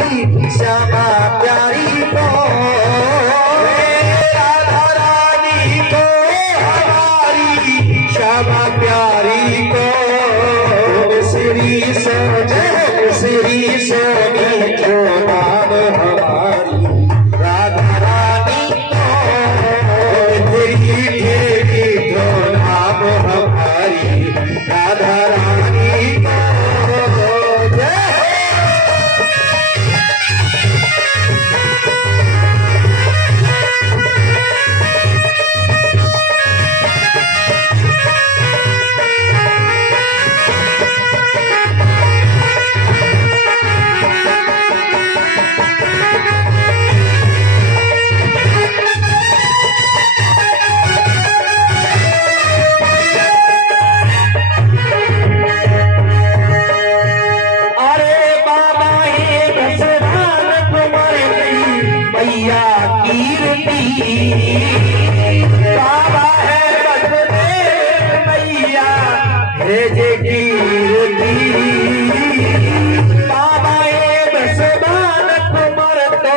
श्यामा प्यारी को, राधा रानी को हमारी श्यामा प्यारी को, श्री सोनी जो नाम हमारी राधा रानी को, तेरी जो नाम हमारी राधा रानी को। बाबा है बसदेव मैया भेजे कीर्ति, बाबा है बसवान कुमार तो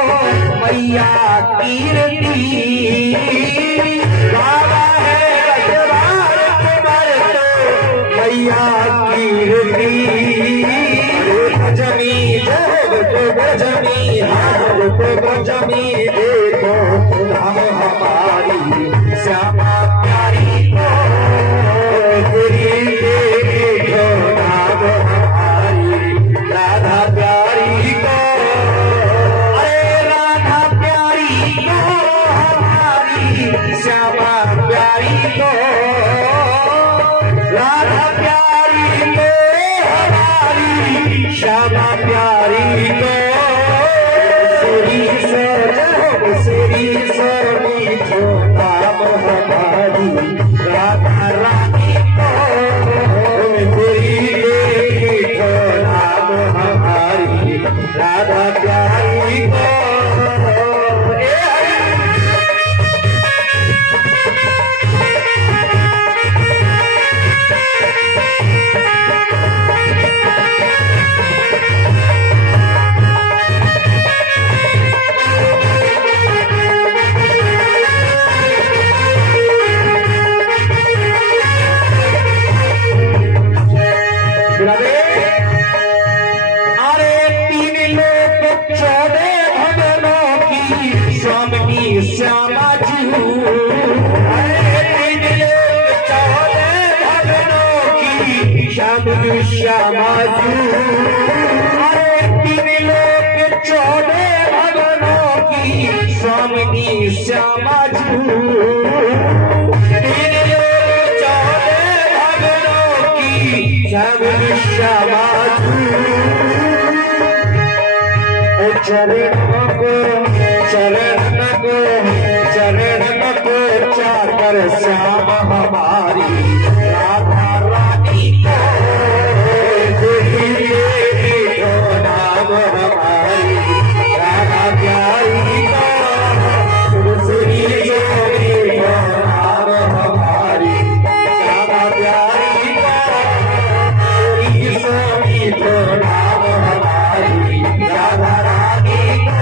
मैया कीर्ति, बाबा है बसवान कुमार तो मैया कीर्ति। जमी जमी जमी देखो धाम हमारी श्यामा प्यारी को, देखो धाम हमारी राधा प्यारी को, अरे राधा प्यारी को हमारी श्यामा प्यारी को, राधा प्यारी को हमारी श्यामा प्यारी को, श्री सोनी जो नाम हमारी राधा रानी को, तेरी जो नाम हमारी राधा प्यारी को। श्यामा जी श्यामा जी, अरे तीन लोग 14 भवनों की स्वामिनी श्यामा जी, तीन लोग 14 भवनों की स्वामिनी श्यामा जी। चरण को चाकर श्याम हमारी राधा रानी को, जो नाम हमारी राधा प्यारी को, श्री जो नाम हमारी राधा प्यारी को, श्री सोनी जो नाम हमारी राधा रानी को।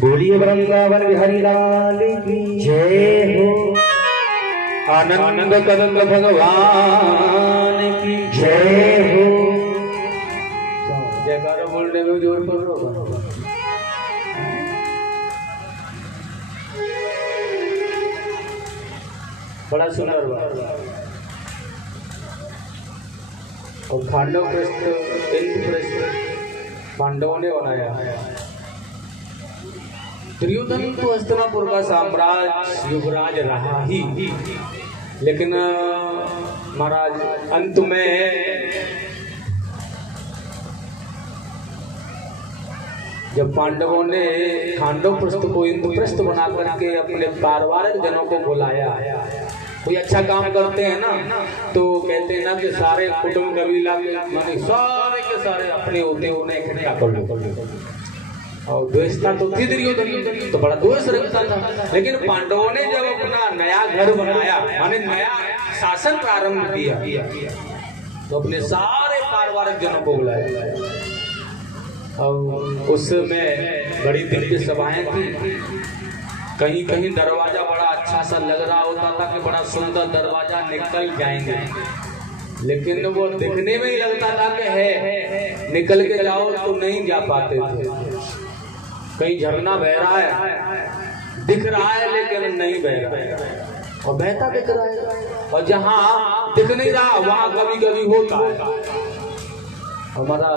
बोलिए वृंदावन बिहारी लाल की जय हो, आनंद कदम भगवान की जय हो। जयकारा बोलने में जोर पर बड़ा सुंदर और खांडव पांडवों ने बनाया। दुर्योधन तो हस्तिनापुर का साम्राज्य युवराज रहा ही, लेकिन महाराज अंत में जब पांडवों ने खांडव प्रस्थ को इंद्रप्रस्थ बना करके अपने पारिवारिक जनों को बुलाया, कोई अच्छा काम करते हैं ना तो कहते हैं ना कि सारे कुटुंब कबीला के माने सारे के सारे अपने होते उन्हें इकट्ठा कर लो। और द्वेषता तो थी दुर्योधन, तो बड़ा द्वेष रखता था। लेकिन पांडवों ने जब अपना नया घर बनाया, माने नया शासन प्रारंभ किया, तो अपने सारे पारिवारिक जनों को बुलाया। और उस समय बड़ी दिव्य सभाएं थी। कहीं कहीं दरवाजा बड़ा अच्छा सा लग रहा होता था कि बड़ा सुंदर दरवाजा, निकल जाएंगे, लेकिन वो दिखने में ही लगता था कि है, निकल के जाओ तो नहीं जा पाते थे। कहीं झरना बह रहा है, दिख रहा है लेकिन नहीं बह रहा है, और बहता दिख रहा है, और जहाँ दिख नहीं रहा वहां कभी कभी होता है। हमारा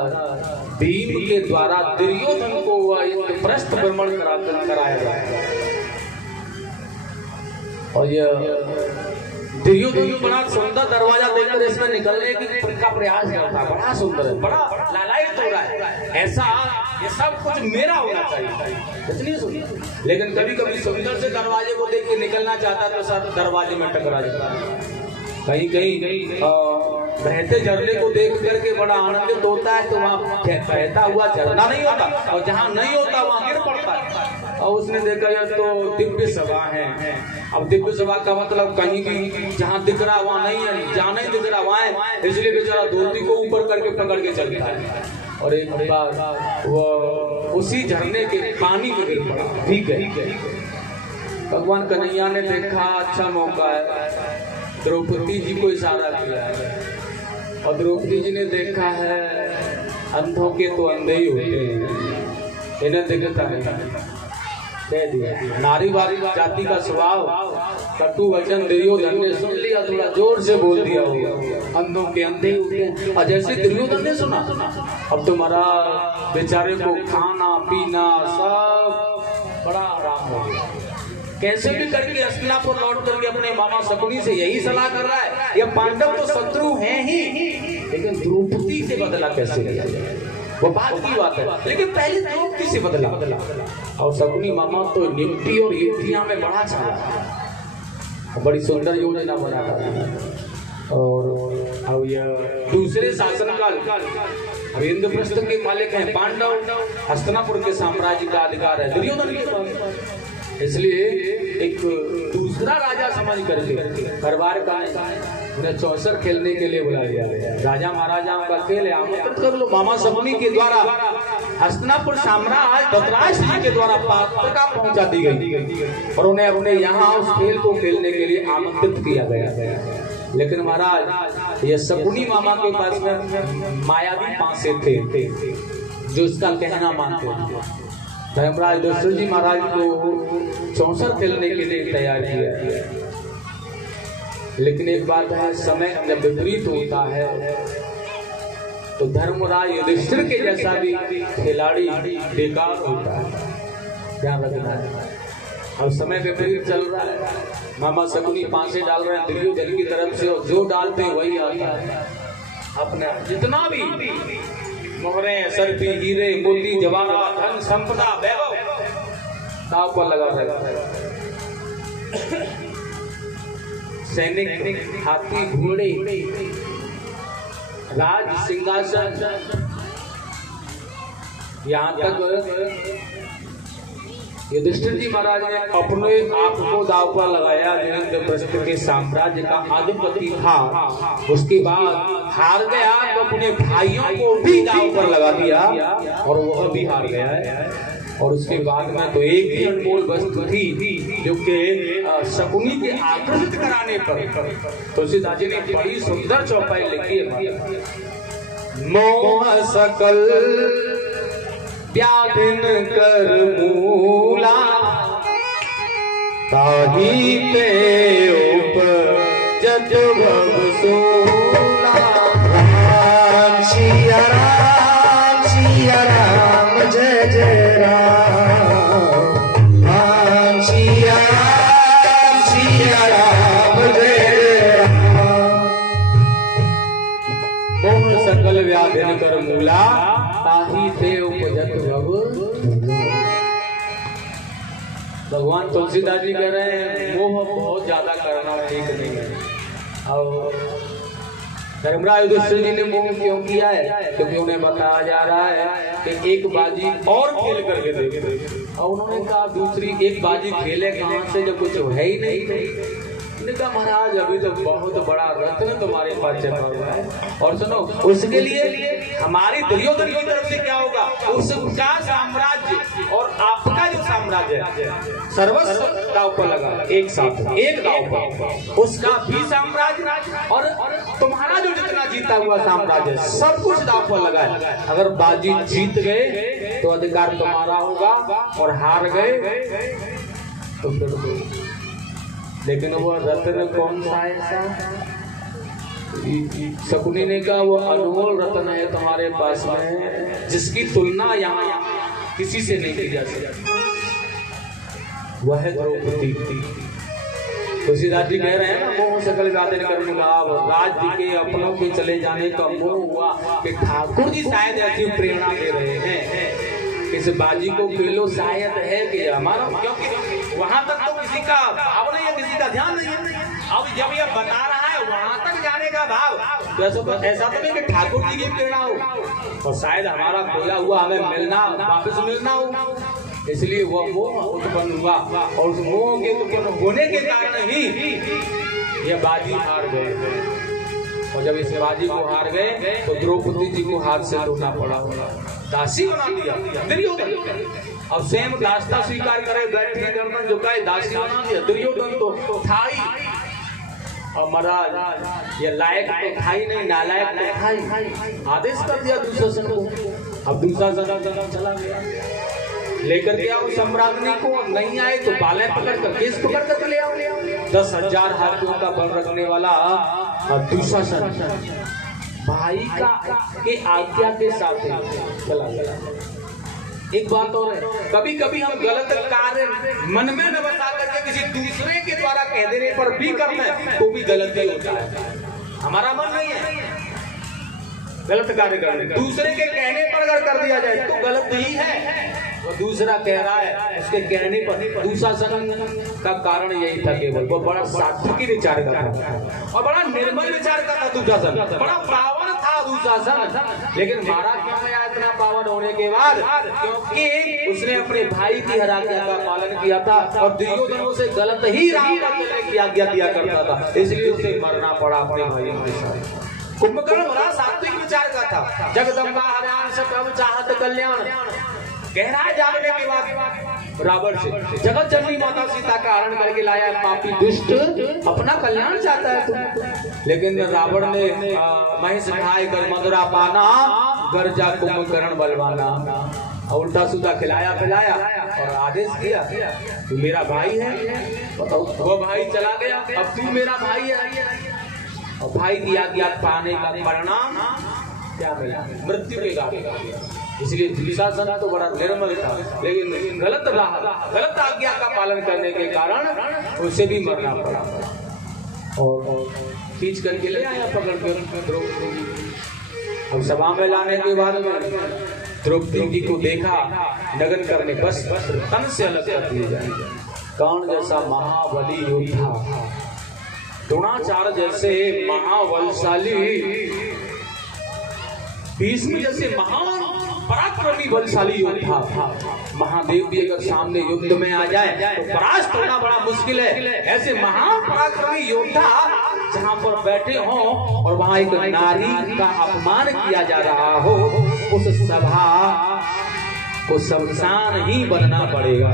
भीम के द्वारा दुर्योधन को वह प्रस्थ भ्रमण कराया गया। और ये दुर्योधन बड़ा सुंदर दरवाजा देखकर इसमें निकलने का प्रयास करता, बड़ा सुंदर है, बड़ा लालायित हो रहा है, ऐसा ये सब कुछ मेरा होना चाहिए। लेकिन कभी कभी सुंदर से दरवाजे को देख के निकलना चाहता तो सर दरवाजे में टकरा जाता। कहीं कहीं बहते झरने को देख करके बड़ा आनंदित होता है, तो वहाँ बहता हुआ झरना नहीं होता, और जहाँ नहीं होता वहाँ गिर पड़ता है। और उसने देखा यार तो दिव्य सभा है। अब दिव्य सभा का मतलब कहीं भी जहाँ दिख रहा वहाँ नहीं है, जहाँ नहीं दिख रहा वहाँ है, इसलिए बेचारा धोती को ऊपर करके पकड़ के चलता है। और एक बार वो उसी झरने के पानी में गिर पड़ा। ठीक है, भगवान कन्हैया ने देखा अच्छा मौका है, द्रौपदी जी को इशारा किया है, और द्रौपदी जी ने देखा है अंधों के तो अंधे ही होते हैं, इन्हें देखता नहीं, कह दिया। नारीवादी जाति का स्वभाव, कटु वचन दुर्योधन ने सुन लिया, थोड़ा जोर से बोल दिया, अंधों के अंधे होते हैं। और जैसे दुर्योधन ने सुना, अब तुम्हारा बेचारे को खाना पीना सब बड़ा आराम हो गया। कैसे भी करके हस्तिनापुर लौट करके अपने मामा शकुनी से यही सलाह कर रहा है, ये पांडव तो शत्रु हैं ही, लेकिन द्रौपदी से बदला कैसे लिया जाए, वो बात की बात है। लेकिन पहले द्रौपदी से बदला। और शकुनी मामा तो नियुक्ति और युक्तियां में बड़ा चाह, बड़ी सुंदर योजना बना रहा। और अब यह दूसरे शासनकाल, अब इंद्रप्रस्थ के मालिक हैं पांडव, हस्तिनापुर के साम्राज्य का अधिकार है दुर्योधन के पास। इसलिए एक दूसरा राजा समझ करके दरबार का उन्हें चौसर खेलने के लिए बुला लिया गया। राजा महाराजाओं का खेल है, आमंत्रित कर लो। मामा शकुनी के द्वारा हस्तिनापुर साम्राज्य धृतराष्ट्र जी के द्वारा पत्रिका पहुंचा दी गई, और उन्हें यहाँ उस खेल को खेलने के लिए आमंत्रित किया गया। लेकिन महाराज ये शकुनी मामा के पास में मायावी पासे थे जो इसका कहना मानते थे। धर्मराज दशरथ जी महाराज को चौसर खेलने के लिए तैयार किया। लेकिन एक बात है, समय जब विपरीत होता है तो धर्मराज युधिष्ठिर के जैसा भी खिलाड़ी बेकार होता है, ध्यान रखना है। अब समय विपरीत चल रहा है, मामा शकुनी पांसे डाल रहे हैं दुर्योधन की तरफ से, और जो डालते हैं वही आता है। अपना जितना भी मोहरे सर्पी हीरे मोती जवाहरात धन संपदा वैभव दांव पर लगा रहता है। सैनिक हाथी घोड़े राज सिंहासन, यहाँ तक युधिष्ठिर जी महाराज ने अपने आप को दांव पर लगाया। इंद्रप्रस्थ के साम्राज्य का अधिपति था, उसके बाद हार गया तो अपने भाइयों को भी दांव पर लगा दिया और वह भी हार गया है। और उसके बाद में तो एक ही अनमोल वस्तु थी जो कि शकुनी के आकर्षित कराने पर तुलसीदास जी ने बड़ी सुंदर चौपाई लिखी है। मोह सकल व्याधिन कर मूला, ताही पे उपजत भव सोला। राम सिया राम जय जय राम, राम सिया राम जय जय राम। मोह सकल व्याधिन कर मूला, ताही ते उपजत भव। भगवान तुलसीदास जी कह रहे हैं मोह बहुत ज्यादा करना ठीक नहीं है। और धर्मराज युधिष्ठिर जी ने मोह क्यों किया है? क्योंकि उन्हें बताया जा रहा है कि एक बाजी और खेल करके देखे। और उन्होंने कहा दूसरी एक बाजी खेले कहां से जब कुछ है ही नहीं। कहा महाराज अभी तो बहुत बड़ा रत्न तुम्हारे पास चढ़ा हुआ है। और सुनो उसके लिए हमारी दुर्योधन की तरफ से क्या होगा? उसका साम्राज्य और आपका जो साम्राज्य सर्वस्व दांव पर लगा, एक साथ एक दांव पर। उसका भी साम्राज्य और तुम्हारा जो जितना जीता हुआ साम्राज्य सब कुछ दांव पर लगा है। अगर बाजी जीत गए तो अधिकार तुम्हारा होगा और हार गए तो फिर। लेकिन वो रत्न कौन सा है? शकुनी ने कहा वो अनमोल रत्न है तुम्हारे पास में, जिसकी तुलना यहाँ किसी से नहीं की जा सकती। वह है द्रौपदी। तुलसीदास जी कह रहे हैं ना, मोह सकल गादन करने का राज्य के अपनों के चले जाने का मोह हुआ कि ठाकुर जी शायद ऐसी प्रेरणा दे रहे हैं इस बाजी को खेलो, शायद है कि हमारा, क्योंकि वहां तक तो किसी का भाव नहीं है, किसी का ध्यान नहीं है। अब जब ये बता रहा है वहां तक जाने का भाव, तो ऐसा तो नहीं कि ठाकुर जी की प्रेरणा हो और शायद हमारा खोया हुआ हमें मिलना, वापस मिलना हो। इसलिए वह मोह उत्पन्न हुआ और उस मोह के उत्पन्न होने के कारण ही ये बाजी हार गए। और जब इस बाजी को हार गए तो द्रौपदी जी को हाथ से धोना पड़ा, दासी बना दिया दुर्योधन। अब स्वयं दासता स्वीकार करे, बैठ के गर्दन झुकाए, दासी बना दिया दुर्योधन। तो था ही, और महाराज ये लायक तो था ही नहीं, नालायक तो था ही। आदेश कर दिया दुशासन को। अब दुशासन चला गया लेकर के आओ सम्राज्ञी को, नहीं आए तो बालें पकड़ कर केस पकड़ कर ले आओ। 10,000 हाथियों का बल रखने वाला दुशासन भाई का के आज्ञा के साथ चला गया। एक बात और है, कभी कभी हम गलत कार्य मन में न बता करके किसी दूसरे के द्वारा कह देने पर भी करना तो भी गलती होता है। हमारा मन नहीं है गलत कार्य करने, दूसरे के कहने पर अगर कर दिया जाए तो गलत ही है। वो दूसरा कह रहा है, उसके कहने पर। दुशासन का कारण यही था केवल, वो बड़ा सात्विकी विचार का था और बड़ा निर्मल विचार का था दुशासन, बड़ा पावन था दुशासन। लेकिन मारा क्यों गया इतना पावन होने के बाद? क्योंकि उसने अपने भाई की आज्ञा का पालन किया था और दुर्योधन उसे गलत ही राह पर चलने की आज्ञा दिया करता था, इसलिए उसे मरना पड़ा अपने भाइयों के साथ। कुंभकर्ण बड़ा सात्विक विचार का था। जगदम्बा हरियाण सकल चाहत कल्याण कह रहा है जागने के बाद रावण से, जगत जननी माता सीता का हरण करके लाया पापी दुष्ट, अपना कल्याण चाहता है तुम। लेकिन रावण ने महिष खाए कर मधुरा पाना, गर्जा कुंभकर्ण बलवाना, उल्टा सीधा खिलाया पिलाया और आदेश दिया तू मेरा भाई है। बताओ, वो भाई चला गया, अब तू मेरा भाई है। और भाई की आज्ञा पाने का परिणाम क्या मिला? मृत्यु के घाट। इसलिए दुशासन तो बड़ा निर्मल था, लेकिन गलत आज्ञा का पालन करने के कारण उसे भी मरना पड़ा और खींच करके ले आया पकड़ कर द्रौपदी। अब सभा में लाने के बाद में द्रौपदी जी को देखा नगन करने, बस तन से अलग कर दिए जाए। कौन जैसा महाबली योद्धा, द्रोणाचार्य जैसे महाबलशाली, भीष्म जैसे महान पराक्रमी बलशाली योद्धा, महादेव भी अगर सामने युद्ध में आ जाए तो परास्त होना बड़ा मुश्किल है। ऐसे महान पराक्रमी योद्धा जहाँ पर बैठे हों और वहाँ एक नारी का अपमान किया जा रहा हो, उस सभा को शमशान ही बनना पड़ेगा।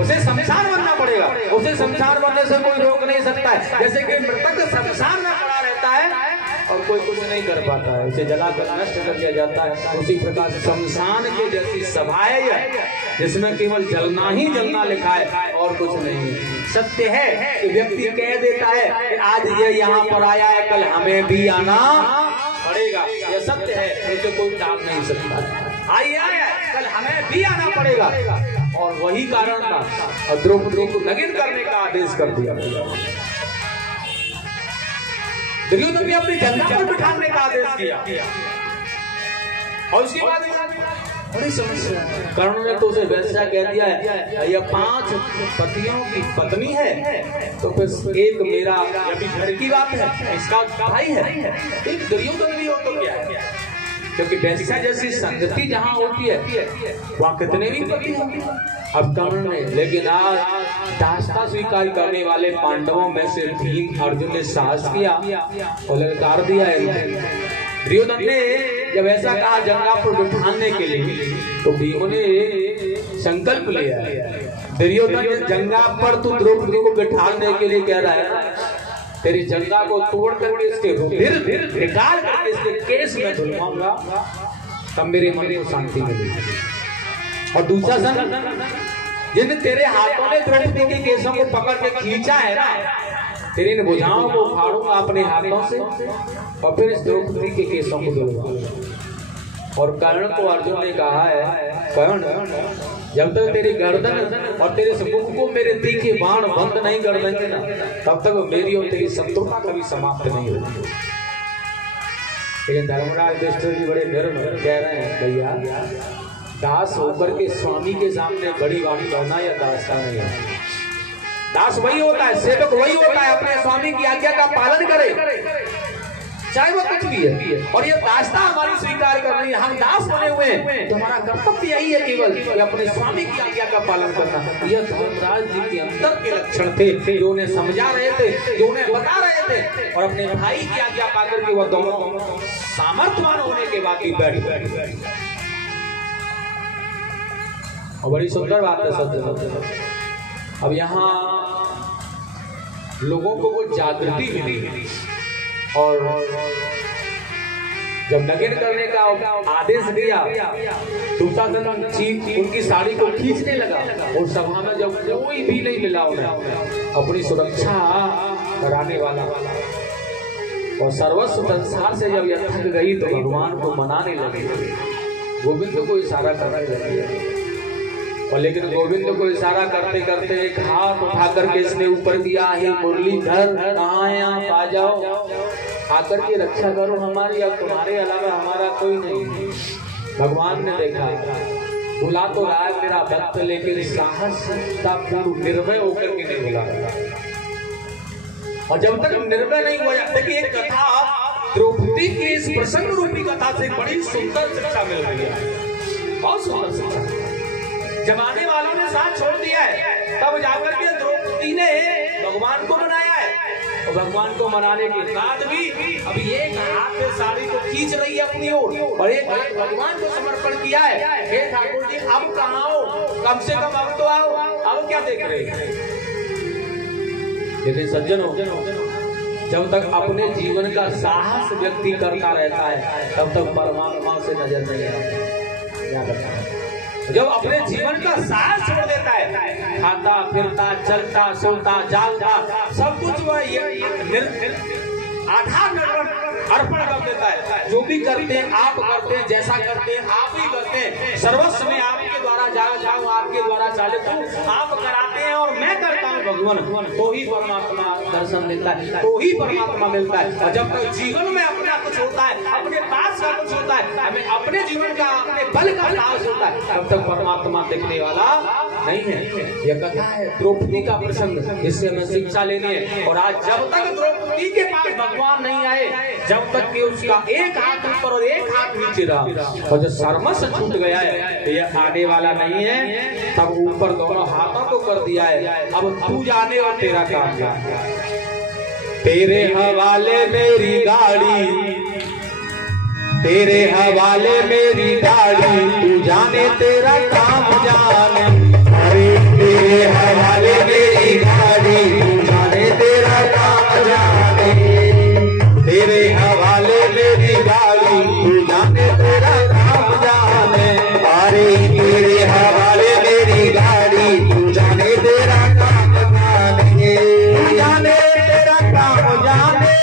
उसे शमशान बनना पड़ेगा। उसे शमशान बनने से कोई रोक नहीं सकता है। जैसे कि मृतक शमशान में पड़ा रहता है और कोई कुछ नहीं कर पाता है, उसे जलाकर नष्ट कर दिया जाता है, उसी प्रकार शमशान के जैसी सभाएं है जिसमें केवल जलना ही जलना लिखा है और कुछ नहीं। सत्य है कि व्यक्ति कह देता है कि आज ये यहाँ पर आया है, कल हमें भी आना पड़ेगा, यह सत्य है, इसे कोई टाल नहीं सकता। आया है, कल हमें भी आना पड़ेगा, और वही कारण था। और द्रौपदी को नगिन करने का आदेश कर दिया। दुर्योधन ने अपनी जनता पर बिठाने का आदेश किया और उसके बाद बड़ी समस्या है। कर्ण ने तो उसे वैसा कह दिया है, ये 5 पतियों की पत्नी है तो फिर एक मेरा अभी घर की बात है, इसका भाई है, एक दुर्योधन भी हो तो क्या है, क्योंकि वैसा जैसी संगति जहाँ होती है वहाँ कितने भी पति होंगे। अब कर्ण ने, लेकिन आज दासता स्वीकार करने वाले पांडवों में से भीम अर्जुन ने साहस किया और ललकार दिया है। दुर्योधन ने जब ऐसा कहा जंगा पर बिठाने के लिए तो भीम ने संकल्प लिया। दुर्योधन ने जंगा पर तू द्रौपदी को बिठाने के लिए कह रहा है, तेरी जंगा को तोड़ करके इसके रुधिर निकाल करके इसके केस में धुलवाऊंगा, तब मेरे मन को शांति मिलेगी। और दूसरा सन, जिन तेरे हाथों ने द्रौपदी के केसों को पकड़ के खींचा है ना, तेरे इन भुजाओं को उखाड़ूंगा अपने हाथों से और फिर इस द्रौपदी के केसों को धुलवाऊंगा। और कर्ण को अर्जुन ने कहा है, कर्ण जब तक तेरी गर्दन और तेरे मुख को मेरे तीखे बाण बंद नहीं कर देंगे ना, तब तक मेरी और तेरी शत्रुता कभी समाप्त नहीं होगी। लेकिन धर्मराज युधिष्ठिर जी बड़े निर्भय कह रहे हैं, भैया दास होकर के स्वामी के सामने बड़ी वाणी करना या दासता नहीं है। दास वही होता है, सेवक वही होता है अपने स्वामी की आज्ञा का पालन करे, चाहे वो कुछ भी है। और ये दासता हमारी स्वीकार करनी है, हम दास बने हुए हैं तो हमारा कर्तव्य यही है केवल कि अपने स्वामी की आज्ञा का पालन करना। यह धर्मराज जी के अंतर के लक्षण थे जो उन्हें समझा रहे थे, जो उन्हें बता रहे थे, और अपने भाई की आज्ञा पाकर के वह दोनों सामर्थ्यवान होने के बाद भी बैठ। और बड़ी सुंदर बात है सज्जनों, अब यहाँ लोगों को वो जागृति मिली और जब नगिन करने का आदेश दिया, दुशासन उनकी साड़ी को खींचने लगा और सभा में जब कोई भी नहीं मिला उन्हें अपनी सुरक्षा कराने वाला, और सर्वस्व संसार से जब यह थक गई तो भगवान को मनाने लगी, गोविंद को इशारा करने लगी। और लेकिन गोविंद को इशारा करते करते एक हाथ उठा करके इसने ऊपर दिया, हे मुरलीधर कहाँ है आप, आ जाओ, आकर के रक्षा करो हमारी, अब तुम्हारे अलावा हमारा कोई नहीं। भगवान ने देखा बुला तो रहा है मेरा भक्त, लेकिन साहसपूर्ण निर्भय होकर के नहीं बुला। और जब तक निर्भय नहीं हुआ, देखिए एक कथा द्रौपदी की इस प्रसंग रूपी कथा से बड़ी सुंदर शिक्षा मिल रही है, बहुत सुंदर शिक्षा। जमाने वालों ने साथ छोड़ दिया है, तब जाकर के द्रौपदी ने भगवान को मनाया है, और भगवान को मनाने के बाद भी अभी एक हाथ से साड़ी को खींच रही है अपनी ओर, और एक हाथ भगवान को समर्पण किया है। हे ठाकुर जी अब कहाँ हो, कम से कम अब तो आओ, अब क्या देख रहे हैं। लेकिन सज्जनों, जब तक अपने जीवन का साहस व्यक्ति करता रहता है तब तक परमात्मा से नजर नहीं आता। क्या करता है, जब अपने जीवन का साहस छोड़ देता है, खाता फिरता चलता सोता जागता सब कुछ वह आधार अर्पण कर देता है। जो भी करते हैं आप करते हैं, जैसा करते हैं आप ही करते हैं, सर्वस्व में आपके द्वारा जाऊँ, आपके द्वारा चालित हूँ, आप कराते हैं और मैं करता हूँ भगवान, तो ही परमात्मा दर्शन मिलता है, तो ही परमात्मा मिलता है। और जब तक जीवन में अपना कुछ होता है, अपने पास का कुछ होता है, हमें अपने जीवन का अपने बल का साहस होता है, तब तक परमात्मा देखने वाला नहीं है। यह कथा है द्रौपदी का प्रसंग, इससे हमें शिक्षा लेनी है। और आज जब तक द्रौपदी के पास भगवान नहीं आए, जब तक कि उसका एक हाथ ऊपर और एक हाथ नीचे रहा, और जो सर्वस्व छूट गया है तो यह आने वाला नहीं है, तब ऊपर दोनों हाथों को कर दिया है, अब तू जाने और तेरा काम जाने। तेरे हवाले मेरी गाड़ी, तेरे हवाले मेरी गाड़ी, तू जाने तेरा काम जाने। अरे तेरे हवाले मेरी गाड़ी, तू जाने तेरा काम जाने। तेरे हवाले मेरी गाड़ी, तू जाने तेरा काम जाने। अरे तेरे हवाले मेरी गाड़ी, तू जाने तेरा काम जाने। तू जाने तेरा काम जाने,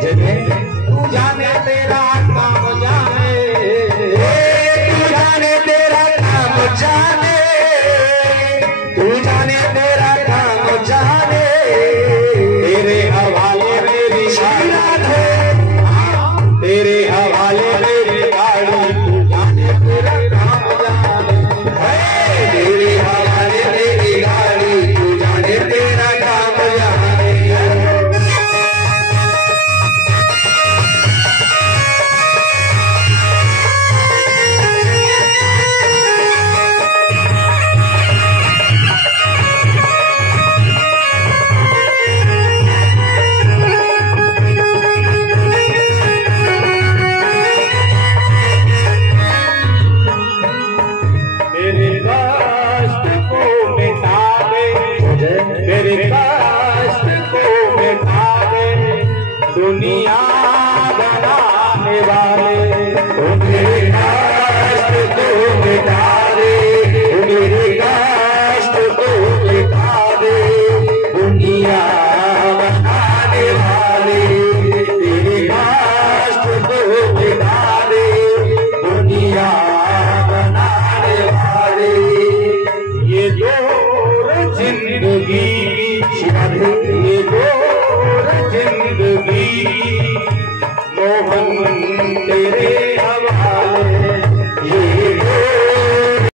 तू जाने तेरा काम जाने, तू जाने तेरा काम जाने, तू जाने तेरा काम जाने। उनके नाश को मिटा